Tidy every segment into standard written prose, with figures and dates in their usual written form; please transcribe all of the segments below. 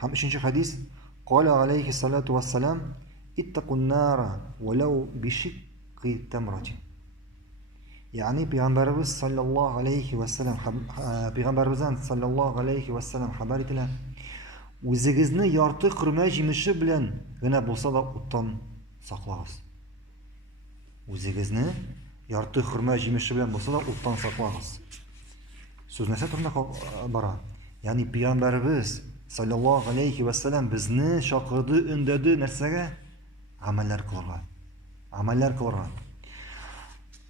Һәм өченче хадис: "Кала алейхи салату вассалам, иттакун нара валау бишикки тамрати". Ягъни Пәйгамбәрбез саллаллаһу алейхи вассалам, Пәйгамбәрбездән саллаллаһу алейхи вассалам хәбәр ителә: "Үзегезне ярты хөрмә җимеше белән генә булса да уттан саклагыз". Үзегезне ярты хөрмә җимеше белән булса да уттан саклагыз. Сүз нәрсә турында бара? Ягъни Пәйгамбәрбез саллаллаһу алейхи вассалам безне чакырды, өндәде нәрсәгә? Гамәлләр кылырга. Гамәлләр кылырга.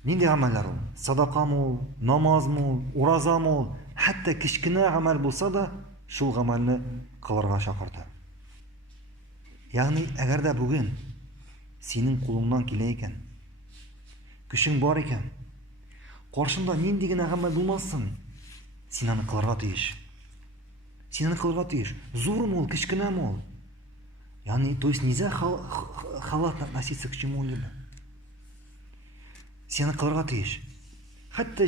Нинди гамәлләр ул? Садакамы, намазмы, уразамы, хәтта кичкенә гамәл булса да шул гамәлне кылырга чакырды. Ягъни әгәр дә бүген синең кулыңнан килә икән, көчең бар икән, каршында нинди генә гамәл булмасын, син аны кылырга тиеш. Син аны кылырга тиеш. Зурмы ул, кичкенәме ул? Ягъни, то есть нельзя халатно относиться к чему-либо. Син аны кылырга тиеш. Хәтта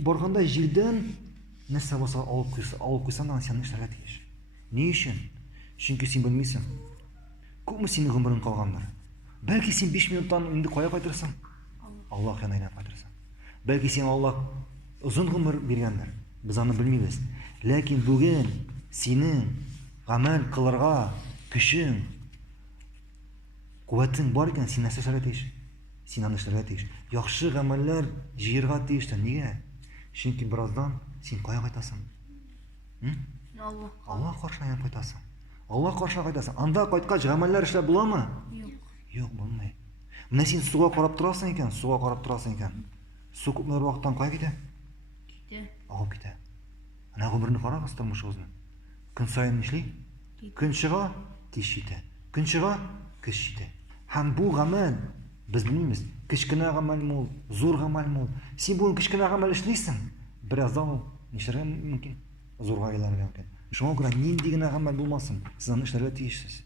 барганда җилдән нәрсә булса алып куйсаң да син эшләргә тиеш. Ни өчен? Чөнки син белмисең. Күпме синең гомерең калгандыр? Бәлки син 5 минуттан инде кая кайтырсың? Аллаһ янына кайтырсың. Бәлки син Аллаһ озын гомер биргәндер. Без аны белмибез. Ләкин бүген синең гамәл кылырга көчең, куәтең бар икән, син нәрсә эшләргә тиеш? Син аны эшләргә тиеш. Яхшы гамәлләр җыярга тиеш. Нигә? Чөнки бераздан син кая кайтасың? Аллаһ каршына кайтасың. Аллаһ каршына кайтасың. Анда кайткач гамәлләр эшләп буламы? Юк, булмый. Менә син суга карап торасың икән, Су күпме вакыттан кая китә? Агып китә. Ана гомерне карагыз, тормышыгызны. Көн саен нишли? Көн чыга, тиз җитә. Көн чыга, көч җитә. Һәм бу гамәл без белмибез. Кичкенә гамәлме ул, зур гамәлме ул? Син бүген кичкенә гамәл эшлисең, бераздан ул нишләргә мөмкин? Зурга әйләнергә мөмкин. Шуңа күрә нинди генә гамәл булмасын, сез аны эшләргә тиешсез.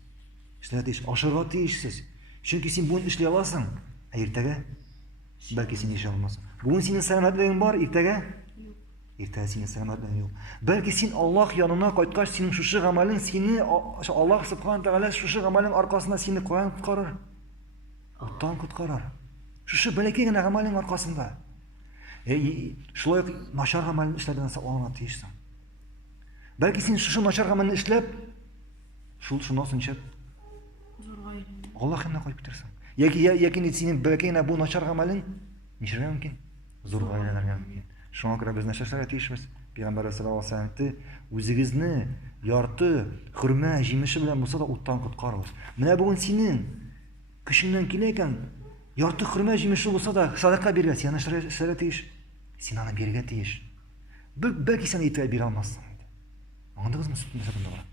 Эшләргә тиеш, ашырга тиешсез. Чөнки син бүген эшли аласың, иртәгә бәлки син эшли алмассың. Бүген синең сәламәтлегең бар, иртәгә иртәгә синең сәламәтлегең юк. Бәлки син Аллаһ янына кайткач, синең шушы гамәлең сине Аллаһ субхана тәгалә шушы гамәлең аркасында сине каян коткарыр? Оттан коткарыр. Шушы бәләкәй генә гамәлең аркасында. Шулай начар гамәл эшләрдән сакланырга тиешсең. Бәлки син шушы начар гамәлне эшләп, шуннан соң ничек Аллаһ янына кайтып китерсең. Яки синең бәләкәй генә бу начар гамәлең ничәргә мөмкин? Зурга әйләнергә мөмкин. Шуңа күрә без нәрсә эшләргә тиешбез? Пәйгамбәр саллаллаһу алейһи ва саллям әйтте: "Үзегезне ярты хөрмә җимеше белән булса да уттан коткарыгыз". Менә бүген синең көчеңнән килә икән, ярты хөрмә җимеше булса да садака биргә, син аны эшләргә тиеш. Син аны бирергә тиеш. Бәлки син әйтә бирә алмассың. Аңладыгызмы, нәрсә турында бара?